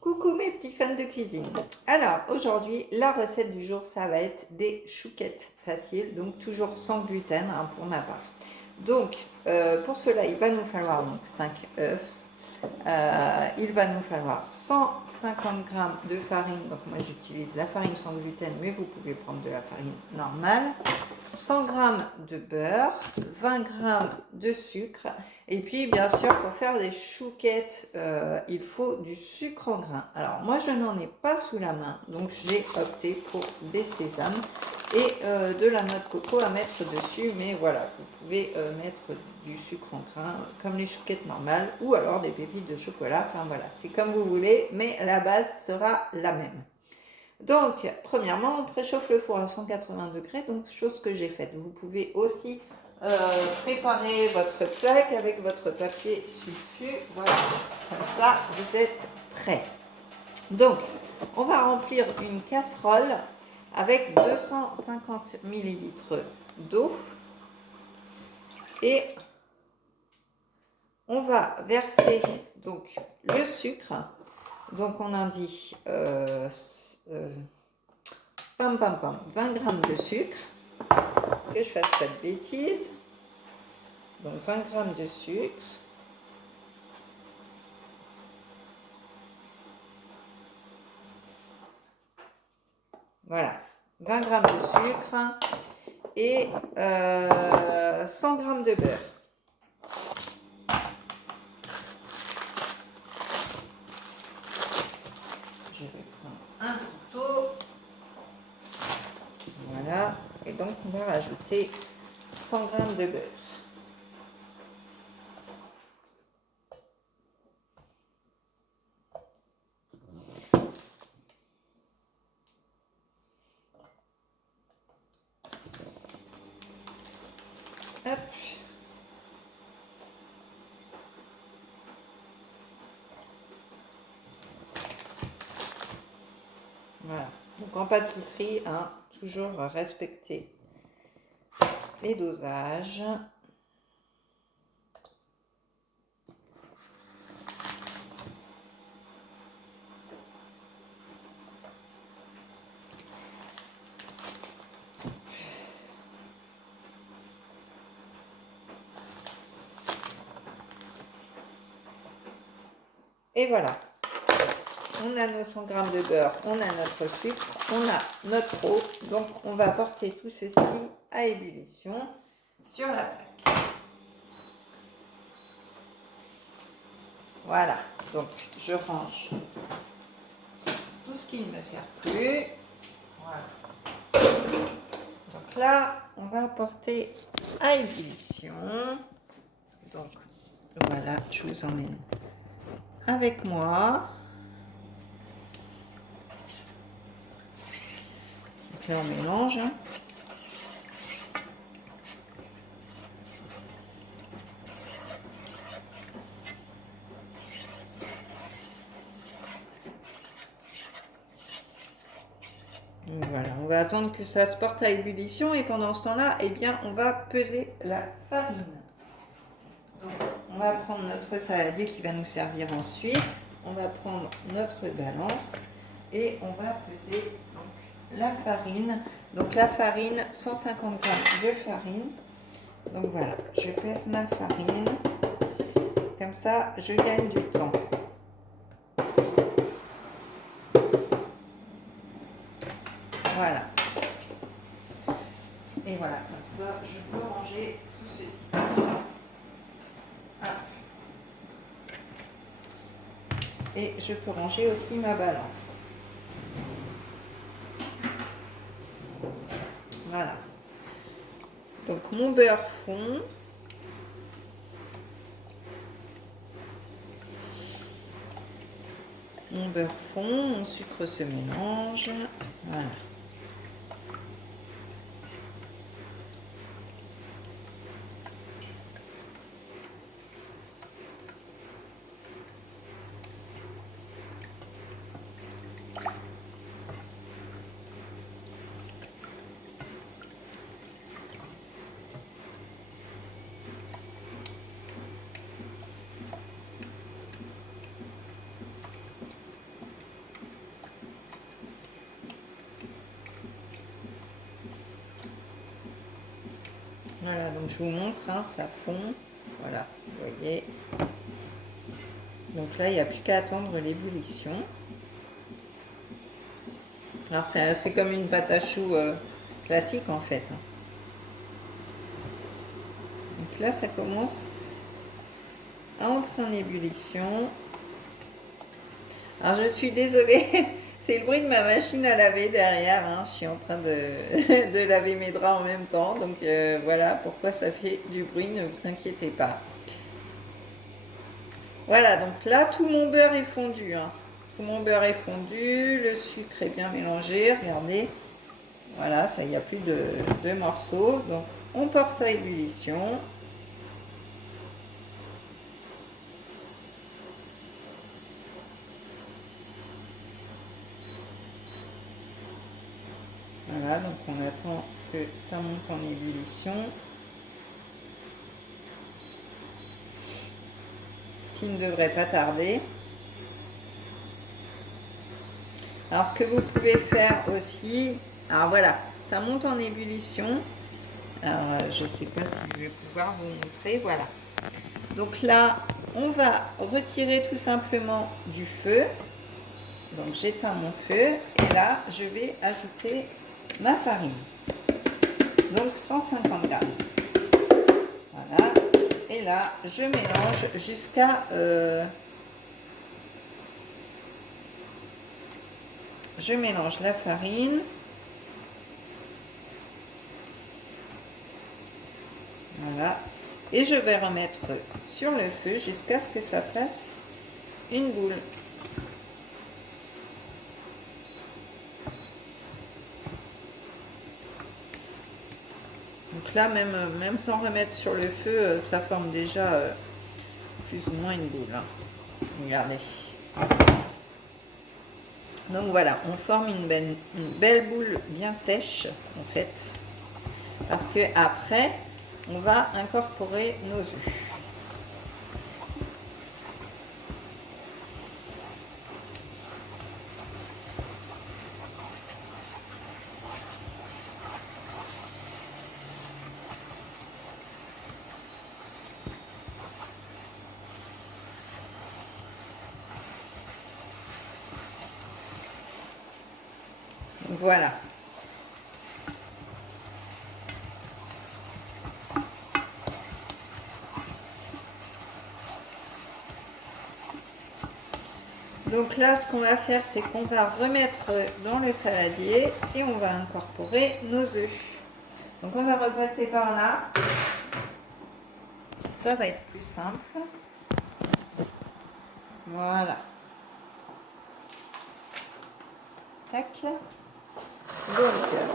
Coucou mes petits fans de cuisine. Alors aujourd'hui, la recette du jour, ça va être des chouquettes faciles, donc toujours sans gluten pour ma part. Donc pour cela, il va nous falloir donc 5 œufs. Il va nous falloir 150 g de farine, donc moi j'utilise la farine sans gluten, mais vous pouvez prendre de la farine normale. 100 g de beurre, 20 g de sucre, et puis bien sûr pour faire des chouquettes, il faut du sucre en grains. Alors moi je n'en ai pas sous la main, donc j'ai opté pour des sésames et de la noix de coco à mettre dessus, mais voilà, vous pouvez mettre du sucre en grains comme les chouquettes normales, ou alors des pépites de chocolat, enfin voilà, c'est comme vous voulez, mais la base sera la même. Donc, premièrement, on préchauffe le four à 180 degrés, donc chose que j'ai faite. Vous pouvez aussi préparer votre plaque avec votre papier sulfu. Voilà, comme ça, vous êtes prêts. Donc, on va remplir une casserole avec 250 ml d'eau et on va verser donc le sucre. Donc, on indique 20 g de sucre, que je fasse pas de bêtises. Donc 20 g de sucre. Voilà, 20 g de sucre et 100 g de beurre. Je vais prendre un couteau. Voilà, et donc on va rajouter 100 g de beurre. Hop. Voilà. Donc en pâtisserie, toujours respecter les dosages. Et voilà. On a nos 100 g de beurre, on a notre sucre, on a notre eau. Donc, on va porter tout ceci à ébullition sur la plaque. Voilà. Donc, je range tout ce qui ne me sert plus. Voilà. Donc là, on va porter à ébullition. Donc, voilà, je vous emmène avec moi. Donc là, on mélange. Voilà, on va attendre que ça se porte à ébullition et pendant ce temps-là, eh bien, on va peser la farine. Donc, on va prendre notre saladier qui va nous servir ensuite. On va prendre notre balance et on va peser donc, la farine. Donc la farine, 150 g de farine. Donc voilà, je pèse ma farine. Comme ça, je gagne du temps. Voilà. Et voilà, comme ça, je peux ranger tout ceci. Et je peux ranger aussi ma balance. Voilà. Donc mon beurre fond. Mon beurre fond, mon sucre se mélange. Voilà. Donc je vous montre, hein, ça fond. Voilà, vous voyez. Donc là, il n'y a plus qu'à attendre l'ébullition. Alors c'est comme une pâte à choux classique en fait. Donc là, ça commence à entrer en ébullition. Alors je suis désolée, c'est le bruit de ma machine à laver derrière. Hein. Je suis en train de, de laver mes draps en même temps. Donc voilà pourquoi ça fait du bruit, ne vous inquiétez pas. Voilà, donc là, tout mon beurre est fondu. Hein. Tout mon beurre est fondu, le sucre est bien mélangé, regardez. Voilà, ça, il n'y a plus de morceaux. Donc, on porte à ébullition. Voilà, donc on attend que ça monte en ébullition. Ce qui ne devrait pas tarder. Alors, ce que vous pouvez faire aussi, alors voilà, ça monte en ébullition. Alors, je ne sais pas si je vais pouvoir vous montrer, voilà. Donc là, on va retirer tout simplement du feu. Donc j'éteins mon feu et là, je vais ajouter ma farine. Donc 150 grammes. Voilà. Et là, je mélange jusqu'à... je mélange la farine. Voilà. Et je vais remettre sur le feu jusqu'à ce que ça fasse une boule. Donc là, même sans remettre sur le feu, ça forme déjà plus ou moins une boule. Hein. Regardez. Donc voilà, on forme une belle boule bien sèche, en fait. Parce que après, on va incorporer nos œufs. Voilà. Donc là, ce qu'on va faire, c'est qu'on va remettre dans le saladier et on va incorporer nos œufs. Donc on va repasser par là. Ça va être plus simple. Voilà. Tac. Donc,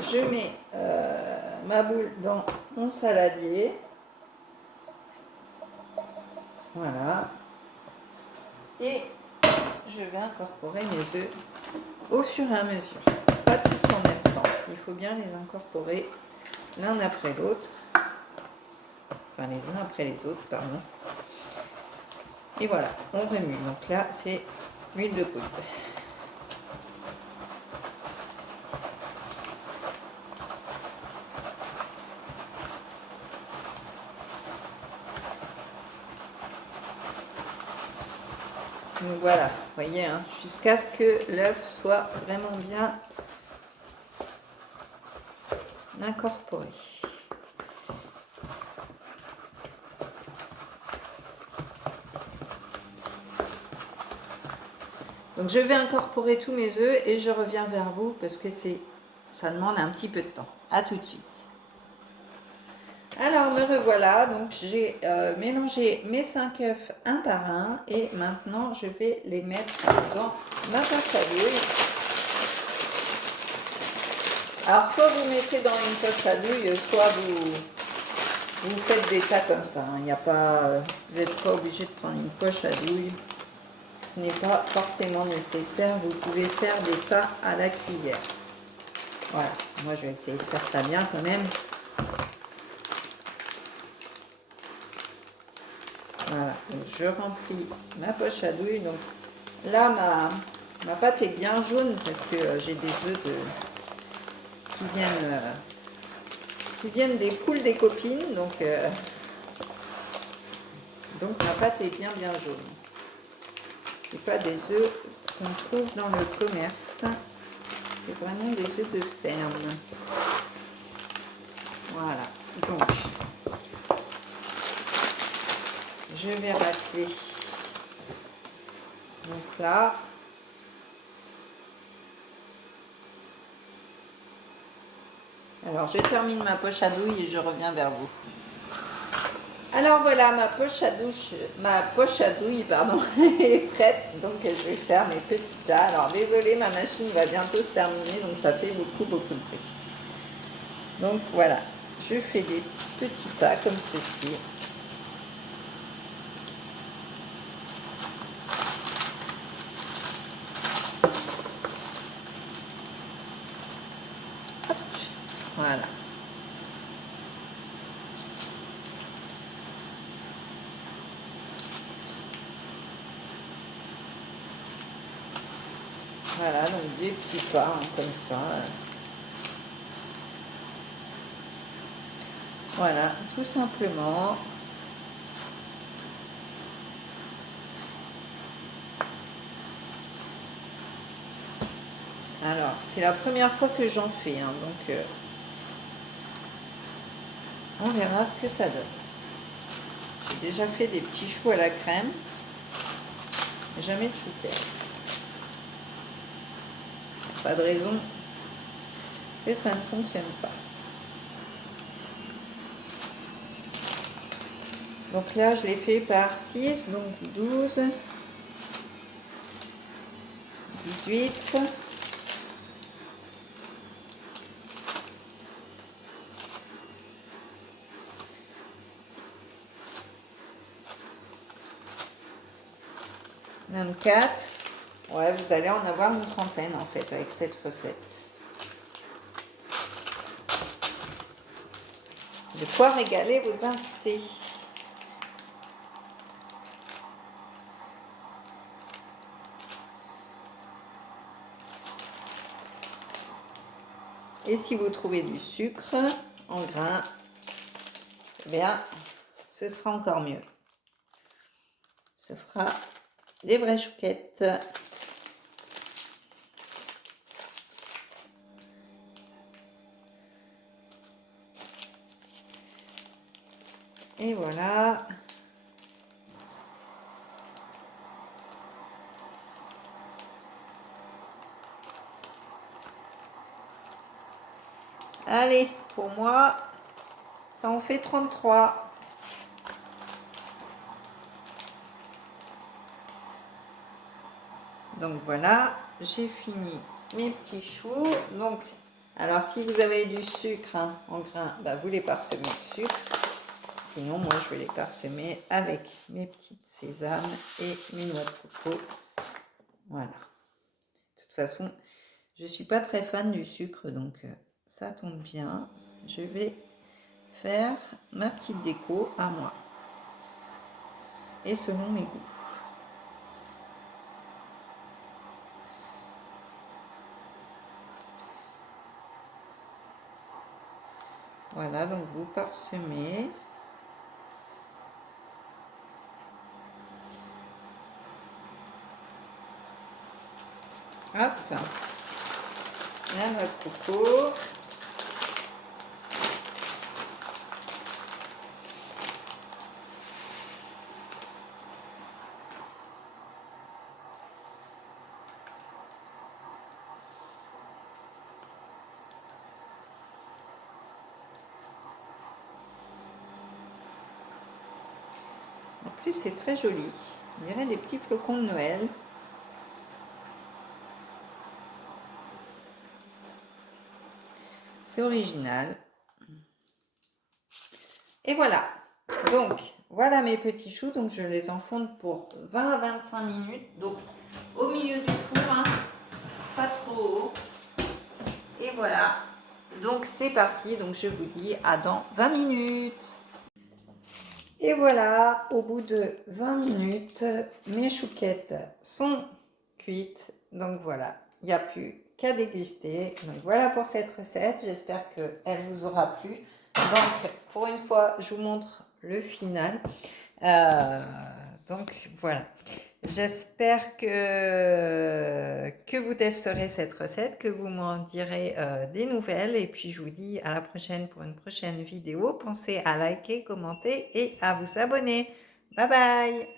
je mets ma boule dans mon saladier. Voilà. Et je vais incorporer mes œufs au fur et à mesure. Pas tous en même temps. Il faut bien les incorporer l'un après l'autre. Enfin, les uns après les autres, pardon. Et voilà, on remue. Donc là, c'est l'huile de coude. Donc voilà, vous voyez, hein, jusqu'à ce que l'œuf soit vraiment bien incorporé. Donc je vais incorporer tous mes œufs et je reviens vers vous parce que ça demande un petit peu de temps. À tout de suite. Alors me revoilà, donc j'ai mélangé mes 5 œufs un par un et maintenant je vais les mettre dans ma poche à douille. Alors soit vous mettez dans une poche à douille, soit vous faites des tas comme ça. Il n'y a pas, vous n'êtes pas obligé de prendre une poche à douille. Ce n'est pas forcément nécessaire. Vous pouvez faire des tas à la cuillère. Voilà, moi je vais essayer de faire ça bien quand même. Voilà, donc je remplis ma poche à douille. Donc là, ma pâte est bien jaune parce que j'ai des œufs qui viennent qui viennent des poules des copines, donc ma pâte est bien jaune. C'est pas des œufs qu'on trouve dans le commerce, c'est vraiment des œufs de ferme. Voilà, donc je vais racler. Donc là, alors je termine ma poche à douille et je reviens vers vous. Alors voilà, ma poche à douille, pardon, est prête. Donc je vais faire mes petits tas. Alors désolée, ma machine va bientôt se terminer, donc ça fait beaucoup de trucs. Donc voilà, je fais des petits tas comme ceci. Hop, voilà. Voilà, donc des petits pas hein, comme ça. Voilà, tout simplement. Alors, c'est la première fois que j'en fais, hein, donc on verra ce que ça donne. J'ai déjà fait des petits choux à la crème, mais jamais de chou perse. Pas de raison que ça ne fonctionne pas. Donc là, je l'ai fait par 6, donc 12, 18, 24. Ouais, vous allez en avoir une trentaine en fait avec cette recette. De quoi régaler vos invités. Et si vous trouvez du sucre en grains, eh bien, ce sera encore mieux. Ce fera des vraies chouquettes. Et voilà. Allez, pour moi, ça en fait 33. Donc voilà, j'ai fini mes petits choux. Donc, alors si vous avez du sucre hein, en grains, bah, vous les parsemez de sucre. Sinon, moi, je vais les parsemer avec mes petites sésames et mes noix de coco. Voilà. De toute façon, je ne suis pas très fan du sucre, donc ça tombe bien. Je vais faire ma petite déco à moi. Et selon mes goûts. Voilà, donc vous parsemez. Hop. La noix de coco. En plus, c'est très joli. On dirait des petits flocons de Noël. C'est original. Et voilà. Donc, voilà mes petits choux. Donc, je les enfonce pour 20 à 25 minutes. Donc, au milieu du four, hein, pas trop haut. Et voilà. Donc, c'est parti. Donc, je vous dis à dans 20 minutes. Et voilà, au bout de 20 minutes, mes chouquettes sont cuites. Donc voilà, il n'y a plus qu'à déguster. Donc voilà pour cette recette. J'espère qu'elle vous aura plu. Donc, pour une fois, je vous montre le final. Euh, donc, voilà. J'espère que vous testerez cette recette, que vous m'en direz des nouvelles. Et puis, je vous dis à la prochaine pour une prochaine vidéo. Pensez à liker, commenter et à vous abonner. Bye bye!